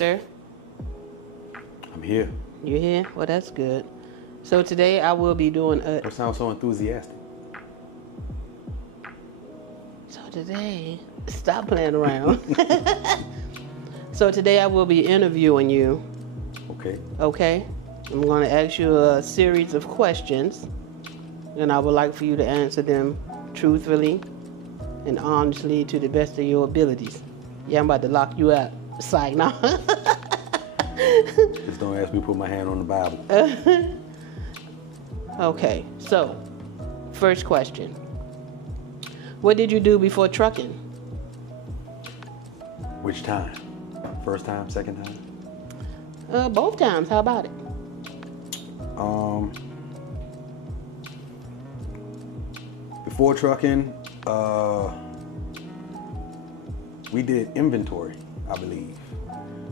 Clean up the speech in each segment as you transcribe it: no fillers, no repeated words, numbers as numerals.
sir? I'm here. You here? Well, that's good. So today I will be doing a... You sound so enthusiastic. So today... Stop playing around. So today I will be interviewing you. Okay. Okay? I'm going to ask you a series of questions, and I would like for you to answer them truthfully and honestly to the best of your abilities. Yeah, I'm about to lock you out. Psych, now. Just don't ask me to put my hand on the Bible. Okay, so first question. What did you do before trucking? Which time? First time, second time? Both times. How about it? Before trucking, we did inventory, I believe.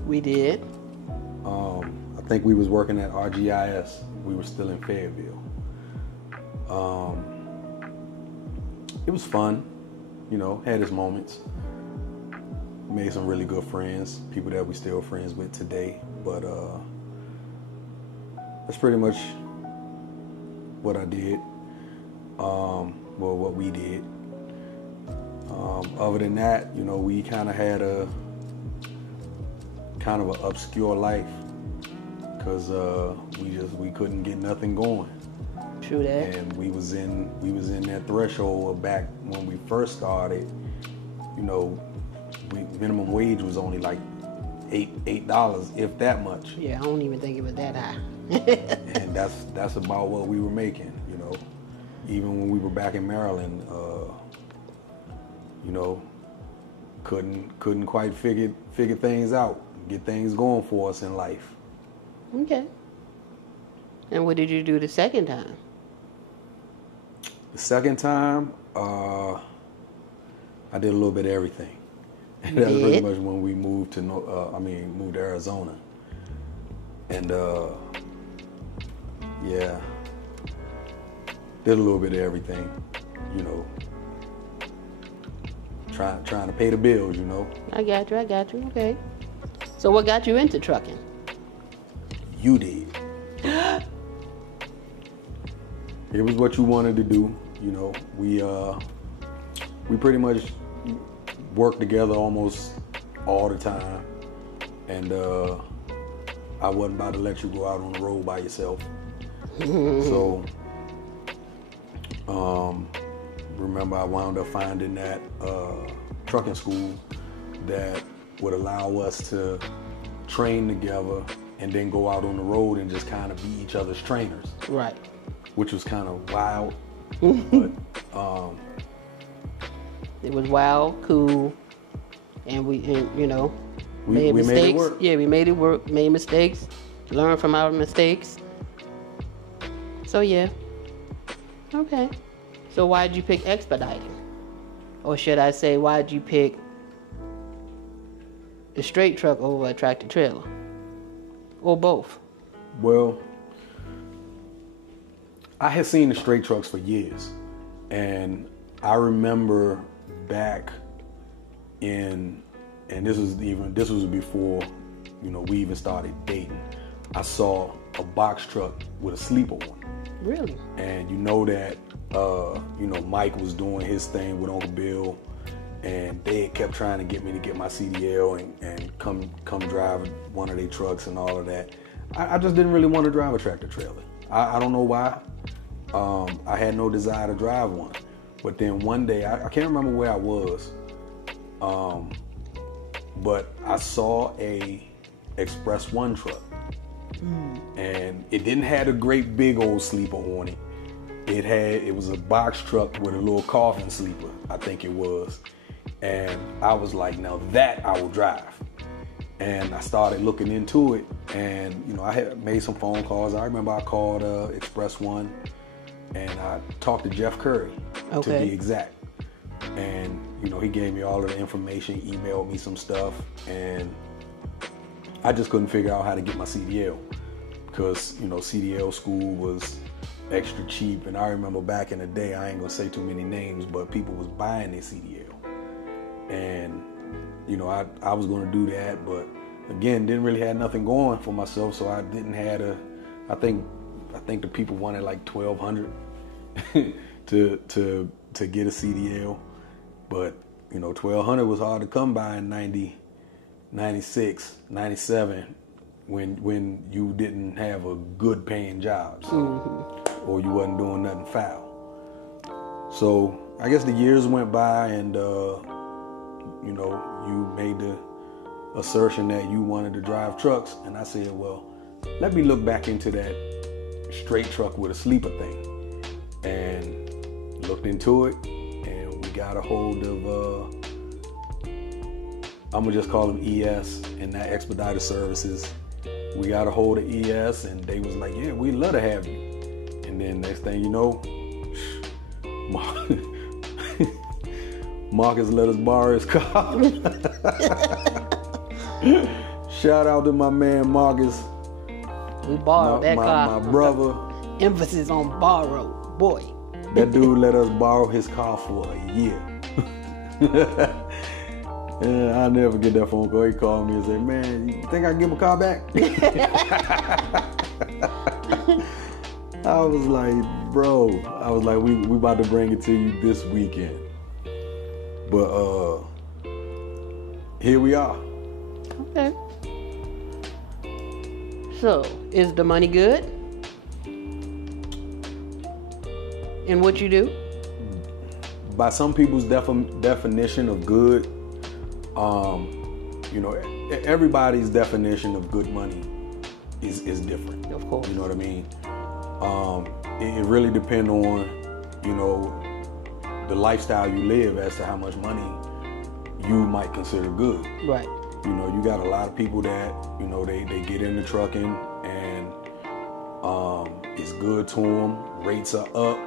We did. I think we was working at RGIS. We were still in Fayetteville. It was fun, had its moments. Made some really good friends, people that we still friends with today. But that's pretty much what I did. What we did. Other than that, we kind of had an obscure life because we couldn't get nothing going. True that. And we was in that threshold back when we first started. Minimum wage was only like $8, if that much. Yeah, I don't even think it was that high. And that's about what we were making. Even when we were back in Maryland, couldn't quite figure things out, get things going for us in life. Okay. And what did you do the second time? The second time, I did a little bit of everything. And that was pretty much when we moved to moved to Arizona. And did a little bit of everything, trying to pay the bills, I got you. Okay. So what got you into trucking? You did. It was what you wanted to do, we pretty much worked together almost all the time, and I wasn't about to let you go out on the road by yourself. So remember, I wound up finding that trucking school that would allow us to train together and then go out on the road and just kind of be each other's trainers. Right. Which was kind of wild, but it was wild, cool, and we made mistakes. Made it work. Yeah, we made it work, made mistakes, learned from our mistakes. So yeah. Okay. So why did you pick expediting? Or should I say, why did you pick the straight truck over a tractor trailer? Or both? Well, I had seen the straight trucks for years, and I remember back in, and this was before, we even started dating. I saw a box truck with a sleeper on it. Really? And that, Mike was doing his thing with Uncle Bill, and they kept trying to get me to get my CDL and come drive one of their trucks and all of that. I just didn't really want to drive a tractor trailer. I don't know why. I had no desire to drive one. But then one day, I can't remember where I was, but I saw a Express 1 truck. And it didn't have a great big old sleeper on it. It was a box truck with a little coffin sleeper, I think it was. And I was like, now that I will drive. And I started looking into it, and I had made some phone calls. I remember I called Express 1, and I talked to Jeff Curry, to be exact. And he gave me all of the information, emailed me some stuff, and I just couldn't figure out how to get my CDL because CDL school was extra cheap. And I remember back in the day, I ain't gonna say too many names, but people was buying their CDL, and I was gonna do that, but again, didn't really have nothing going for myself, so I didn't have I think the people wanted like $1,200 to get a CDL, but you know, $1,200 was hard to come by in 90, 96, 97 when you didn't have a good paying job, or you wasn't doing nothing foul. So I guess the years went by, and you know, you made the assertion that you wanted to drive trucks, and I said, well, let me look back into that straight truck with a sleeper thing, and looked into it, and we got a hold of I'm gonna just call them ES and that expedited services. We got a hold of ES, and they was like, yeah, we'd love to have you. And then next thing you know, Marcus let us borrow his car. Shout out to my man Marcus. We borrowed that car. My brother. Emphasis on borrowed, boy. That dude let us borrow his car for a year. And I'll never forget that phone call. He called me and said, man, you think I can give my car back? I was like, bro, we about to bring it to you this weekend. But here we are. Okay. So, is the money good in what you do? By some people's definition of good, you know, everybody's definition of good money is different. Of course. You know what I mean? It really depends on, you know, the lifestyle you live as to how much money you might consider good. Right. You know, you got a lot of people that, you know, they get into trucking, and it's good to them. Rates are up.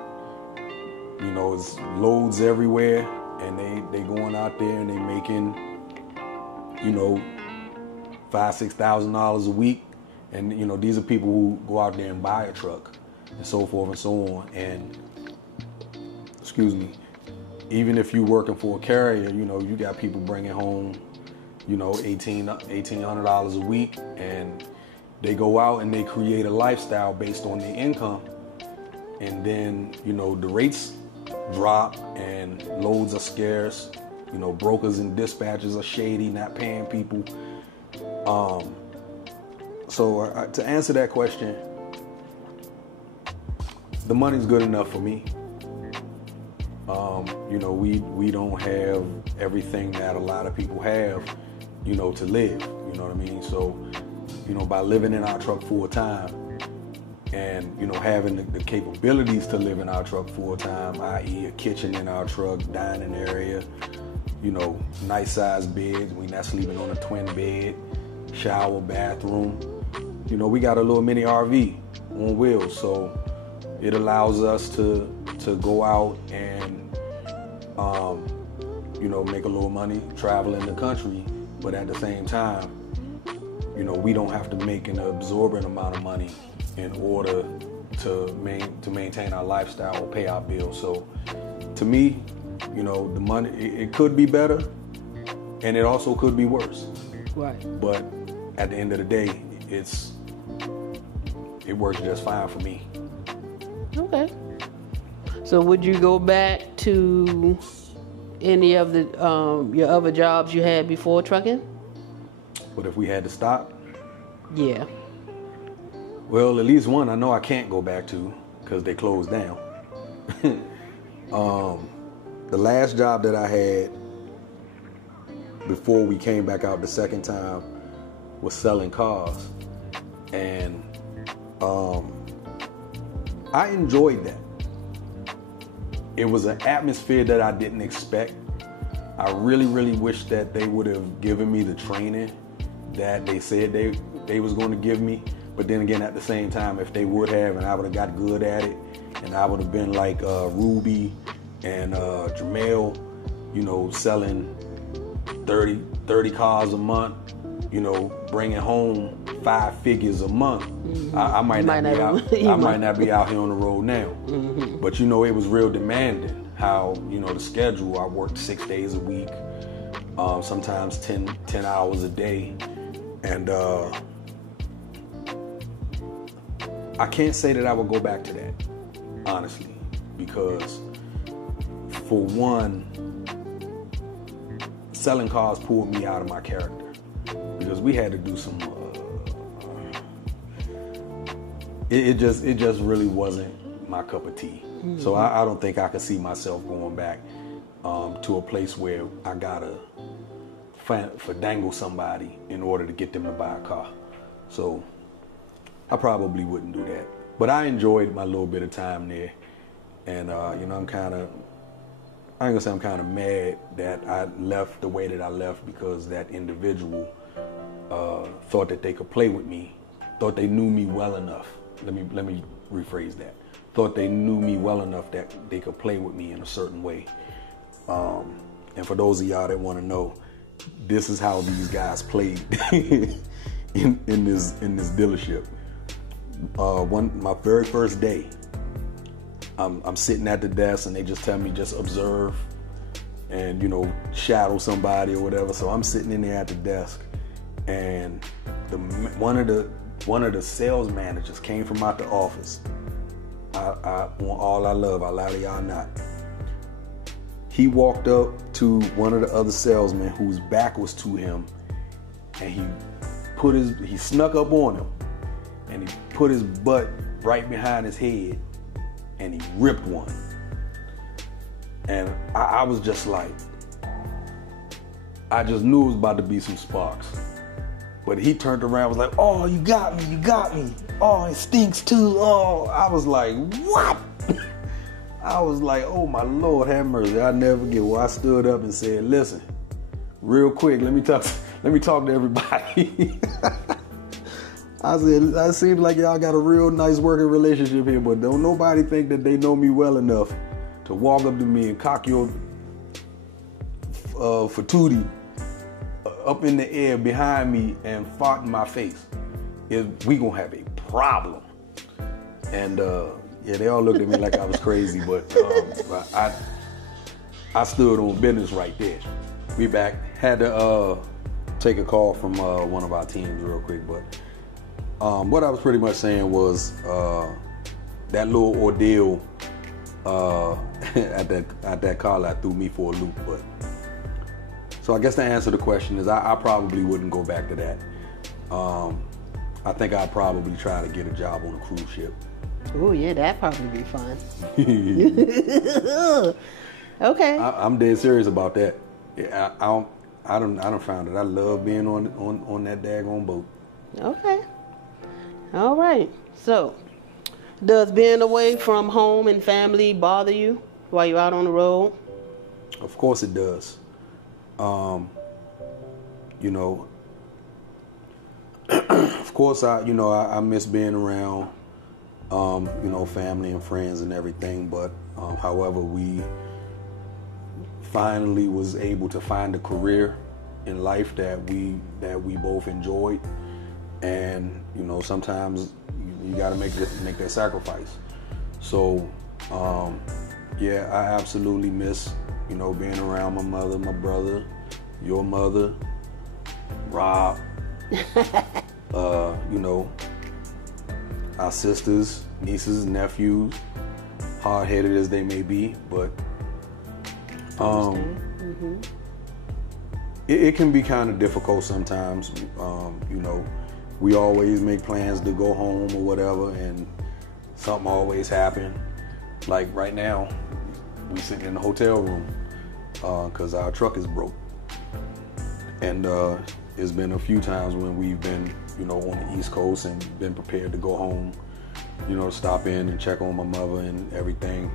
You know, it's loads everywhere, and they going out there and they making, you know, $5,000-$6,000 a week. And, you know, these are people who go out there and buy a truck and so forth and so on. And, excuse me, even if you're working for a carrier, you know, you got people bringing home, you know, $1,800 a week, and they go out and they create a lifestyle based on their income. And then, you know, the rates drop and loads are scarce. You know, brokers and dispatchers are shady, not paying people. So to answer that question, the money's good enough for me. You know, we don't have everything that a lot of people have, you know, to live. You know what I mean? So, you know, by living in our truck full time, and, you know, having the capabilities to live in our truck full time, i.e. a kitchen in our truck, dining area, you know, nice sized beds. We not sleeping on a twin bed, shower, bathroom. You know, we got a little mini RV on wheels, so it allows us to go out and, you know, make a little money, travel in the country, but at the same time, you know, we don't have to make an absorbent amount of money in order to maintain our lifestyle or pay our bills. So to me, you know, the money, it could be better, and it also could be worse. Right. But at the end of the day, it works just fine for me. Okay. So would you go back to any of the your other jobs you had before trucking? But if we had to stop? Yeah. Well, at least one I know I can't go back to because they closed down. The last job that I had before we came back out the second time was selling cars. And I enjoyed that. It was an atmosphere that I didn't expect. I really, really wish that they would have given me the training that they said they was going to give me. But then again, at the same time, if they would have, and I would have got good at it, and I would have been like Ruby and Jamel, you know, selling 30 cars a month, you know, bringing home 5 figures a month. Mm-hmm. I might not be out here on the road now. Mm-hmm. But, you know, it was real demanding how, you know, the schedule. I worked 6 days a week, sometimes 10 hours a day. And I can't say that I would go back to that, honestly, because for one, selling cars pulled me out of my character, because we had to do some. It just really wasn't my cup of tea. Mm-hmm. So I don't think I could see myself going back to a place where I gotta dangle somebody in order to get them to buy a car. So I probably wouldn't do that. But I enjoyed my little bit of time there, and you know, I ain't gonna say I'm kind of mad that I left the way that I left, because that individual thought that they could play with me, thought they knew me well enough. Let me rephrase that. Thought they knew me well enough that they could play with me in a certain way. And for those of y'all that want to know, this is how these guys played in this dealership. My very first day, I'm sitting at the desk, and they just tell me just observe and, you know, shadow somebody or whatever. So I'm sitting in there at the desk, and one of the sales managers came from out the office. I want all I love, I lie to y'all not. He walked up to one of the other salesmen whose back was to him, and he snuck up on him, and he put his butt right behind his head, and he ripped one. And I was just like, I just knew it was about to be some sparks. But he turned around and was like, "Oh, you got me. Oh, it stinks too. Oh." I was like, "What?" I was like, "Oh my Lord, have mercy." I never forget. Well, I stood up and said, "Listen, real quick, let me talk to everybody." I said, "It seems like y'all got a real nice working relationship here, but don't nobody think that they know me well enough to walk up to me and cock your fatootie up in the air behind me and fart in my face. We gonna have a problem." And yeah, they all looked at me like I was crazy, but I stood on business right there. We back. Had to take a call from one of our teams real quick, but what I was pretty much saying was that little ordeal at that car lot threw me for a loop. But so I guess the answer to the question is I probably wouldn't go back to that. I think I'd probably try to get a job on a cruise ship. Oh yeah, that'd probably be fun. Okay. I'm dead serious about that. Yeah, I don't found it. I love being on that daggone boat. Okay. All right. So, does being away from home and family bother you while you're out on the road? Of course it does. You know, of course I miss being around, you know, family and friends and everything. But however, we finally was able to find a career in life that we both enjoyed, and you know, sometimes you got to make that sacrifice. So yeah, I absolutely miss, you know, being around my mother, my brother, your mother, Rob, you know, our sisters, nieces, nephews, hard-headed as they may be, but it can be kind of difficult sometimes. You know, we always make plans to go home or whatever, and something always happens. Like right now, we sitting in the hotel room because our truck is broke. And it's been a few times when we've been, you know, on the East Coast and been prepared to go home, you know, stop in and check on my mother and everything,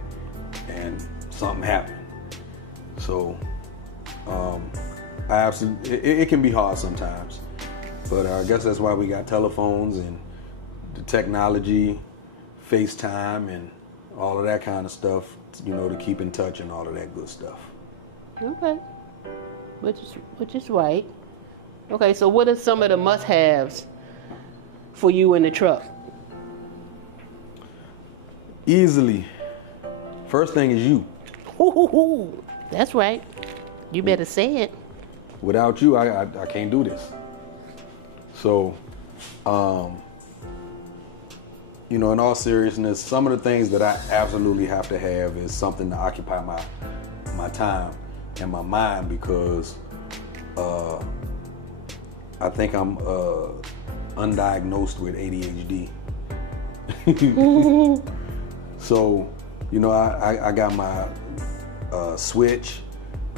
and something happened. So it can be hard sometimes, but I guess that's why we got telephones and the technology, FaceTime and all of that kind of stuff, you know, to keep in touch and all of that good stuff. Okay. Which is right. Okay, so what are some of the must-haves for you in the truck? Easily. First thing is you. Ooh, that's right. You better say it. Without you, I can't do this. So, you know, in all seriousness, some of the things that I absolutely have to have is something to occupy my time and my mind, because I think I'm undiagnosed with ADHD. So, you know, I got my Switch,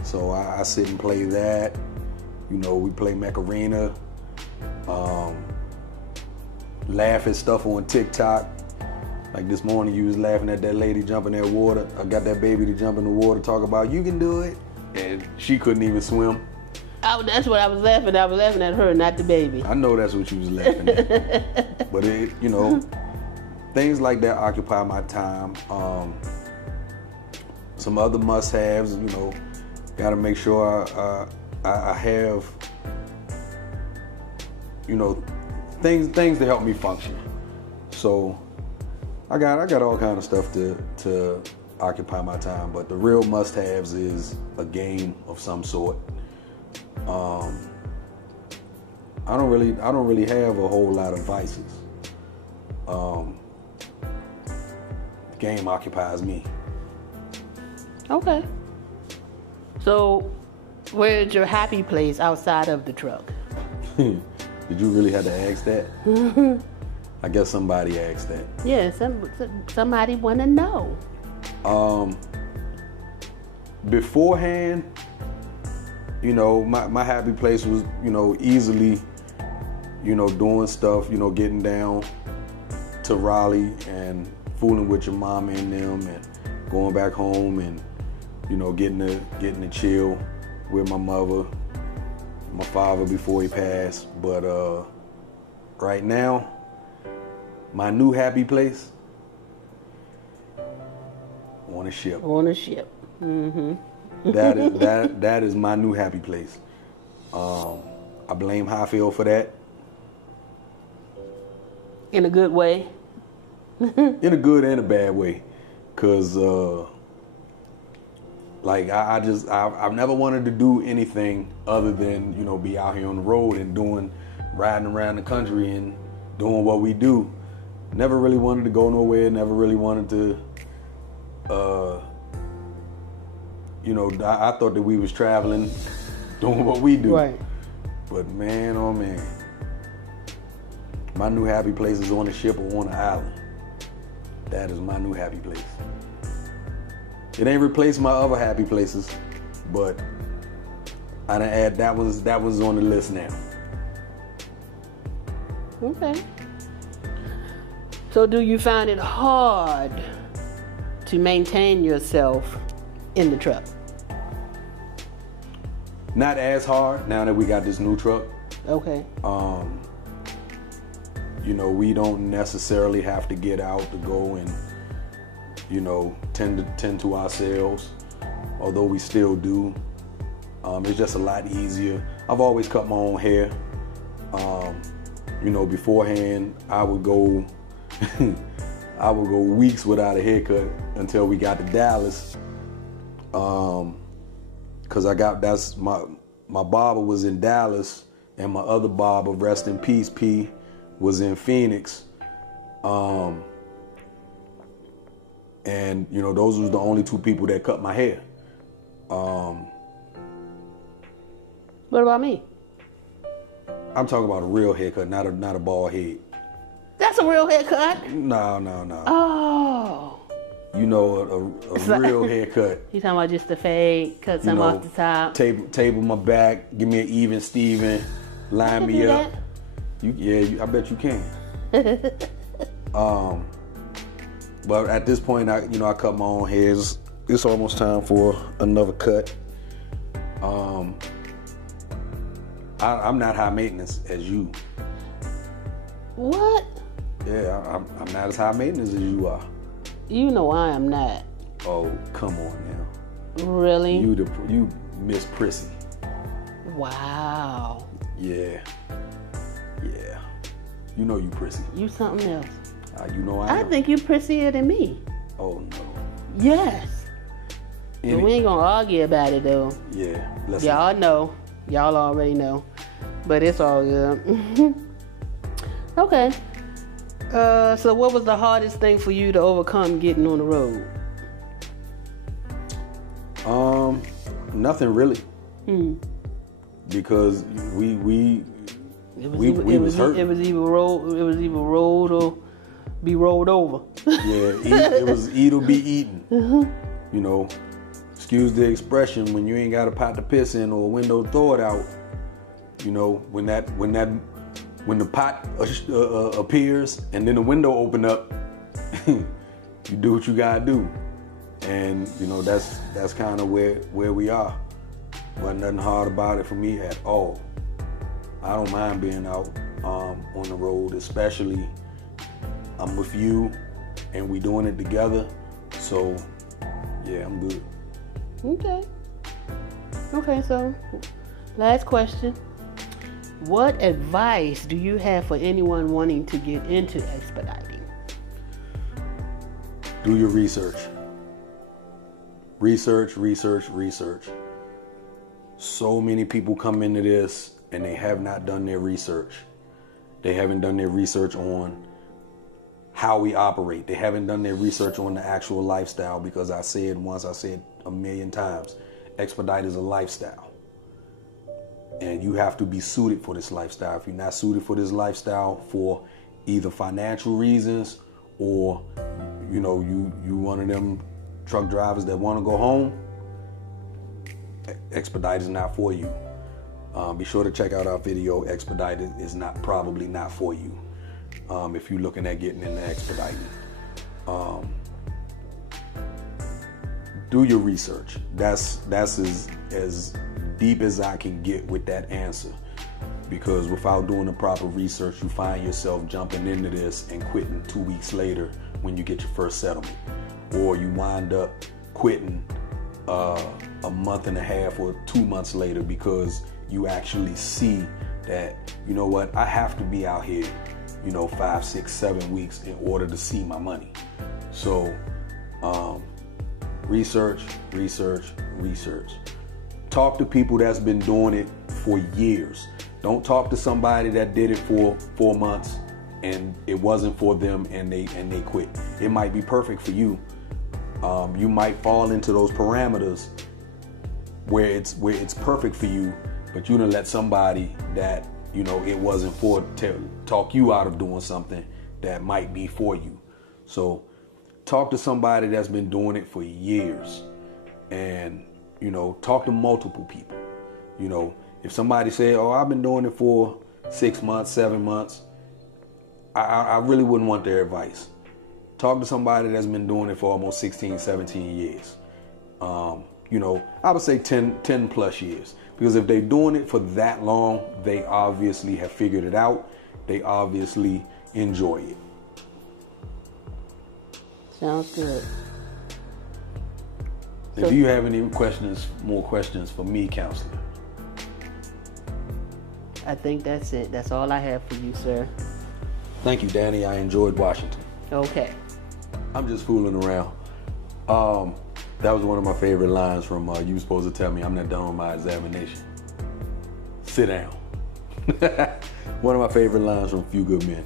so I sit and play that. You know, we play Macarena, laugh at stuff on TikTok. Like this morning, you was laughing at that lady jumping that water. I got that baby to jump in the water, talk about you can do it, and she couldn't even swim. Oh, that's what I was laughing at. I was laughing at her, not the baby. I know that's what you was laughing at. But it, you know, things like that occupy my time. Some other must-haves, you know, got to make sure I have, you know, things to help me function. So I got all kind of stuff to occupy my time, but the real must-haves is a game of some sort. I don't really have a whole lot of vices. The game occupies me. Okay. So, where's your happy place outside of the truck? Did you really have to ask that? I guess somebody asked that. Yeah, somebody want to know. Beforehand, you know, my happy place was, you know, easily, you know, doing stuff, you know, getting down to Raleigh and fooling with your mama and them and going back home and, you know, getting to chill with my mother, my father before he passed. But right now, my new happy place, on a ship. On a ship. Mm-hmm. That is my new happy place. I blame Highfield for that. In a good way. In a good and a bad way, cause like I've never wanted to do anything other than, you know, be out here on the road and riding around the country and doing what we do. Never really wanted to go nowhere. Never really wanted to. You know, I thought that we was traveling, doing what we do. Right. But man, oh man, my new happy place is on a ship or on an island. That is my new happy place. It ain't replaced my other happy places, but I done add that was on the list now. Okay. So do you find it hard to maintain yourself in the truck? Not as hard now that we got this new truck. Okay. You know, we don't necessarily have to get out to go and, you know, tend to ourselves, although we still do. It's just a lot easier. I've always cut my own hair. You know, beforehand, I would go weeks without a haircut until we got to Dallas. Cause my barber was in Dallas, and my other barber, rest in peace, P, was in Phoenix. And you know, those was the only two people that cut my hair. What about me? I'm talking about a real haircut, not a bald head. That's a real haircut? No. Oh. You know, a real haircut. You talking about just the fade, cut some off the top? Table my back, give me an even Steven, line me up. I bet you can. But at this point, I cut my own hair. It's almost time for another cut. I'm not high maintenance as you. What? Yeah, I'm not as high maintenance as you are. You know I am not. Oh, come on now. Really? You Miss Prissy. Wow. Yeah. You know you prissy. You something else. You know I am. I think you prissier than me. Oh no. Yes. But we ain't gonna argue about it though. Yeah. Y'all know. Y'all already know. But it's all good. Okay. So what was the hardest thing for you to overcome getting on the road? Nothing really. Because we was hurt. It was either rolled or be rolled over. It was eat or be eaten. You know, excuse the expression, when you ain't got a pot to piss in or a window to throw it out. You know, when the pot appears and then the window open up, you do what you gotta do. And you know, that's kind of where we are. Wasn't nothing hard about it for me at all. I don't mind being out on the road, especially I'm with you and we doing it together. So yeah, I'm good. Okay, so last question. What advice do you have for anyone wanting to get into expediting? Do your research. Research. So many people come into this and they have not done their research. They haven't done their research on how we operate. They haven't done their research on the actual lifestyle, because I said once, I said a million times, expedite is a lifestyle. And you have to be suited for this lifestyle. If you're not suited for this lifestyle for either financial reasons or, you know, you one of them truck drivers that want to go home, expedite is not for you. Be sure to check out our video. Expedite is probably not for you if you're looking at getting into expediting. Do your research. That's as deep as I can get with that answer, because without doing the proper research, you find yourself jumping into this and quitting 2 weeks later when you get your first settlement, or you wind up quitting a month and a half or 2 months later because you actually see that, you know what, I have to be out here, 5, 6, 7 weeks in order to see my money. So research. Talk to people that's been doing it for years. Don't talk to somebody that did it for 4 months and it wasn't for them and they quit. It might be perfect for you. You might fall into those parameters where it's perfect for you, but you done let somebody that it wasn't for talk you out of doing something that might be for you. So talk to somebody that's been doing it for years, and talk to multiple people. If somebody say, "Oh, I've been doing it for 6 months, 7 months," I really wouldn't want their advice. Talk to somebody that's been doing it for almost 16, 17 years. I would say 10 plus years. Because if they're doing it for that long, they obviously have figured it out. They obviously enjoy it. Sounds good. Do you have any more questions for me, counselor? I think that's it. That's all I have for you, sir. Thank you, Danny. I enjoyed Washington. Okay. I'm just fooling around. That was one of my favorite lines from You Were Supposed to Tell Me I'm Not Done with My Examination. Sit down. One of my favorite lines from Few Good Men.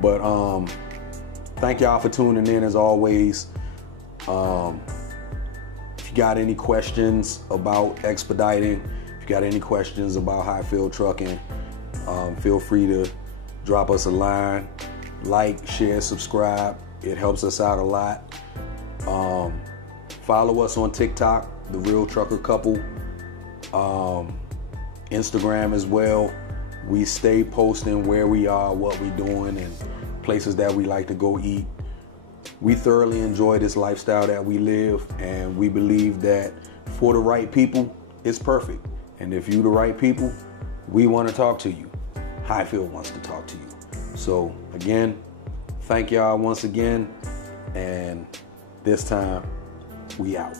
But thank y'all for tuning in as always. If you got any questions about expediting, if you got any questions about high field trucking, feel free to drop us a line. Like, share, subscribe. It helps us out a lot. Follow us on TikTok, The Real Trucker Couple. Instagram as well. We stay posting where we are, what we're doing, and places that we like to go eat. We thoroughly enjoy this lifestyle that we live, and we believe that for the right people, it's perfect. And if you the right people, we want to talk to you. Highfield wants to talk to you. So again, thank y'all once again, and this time we out.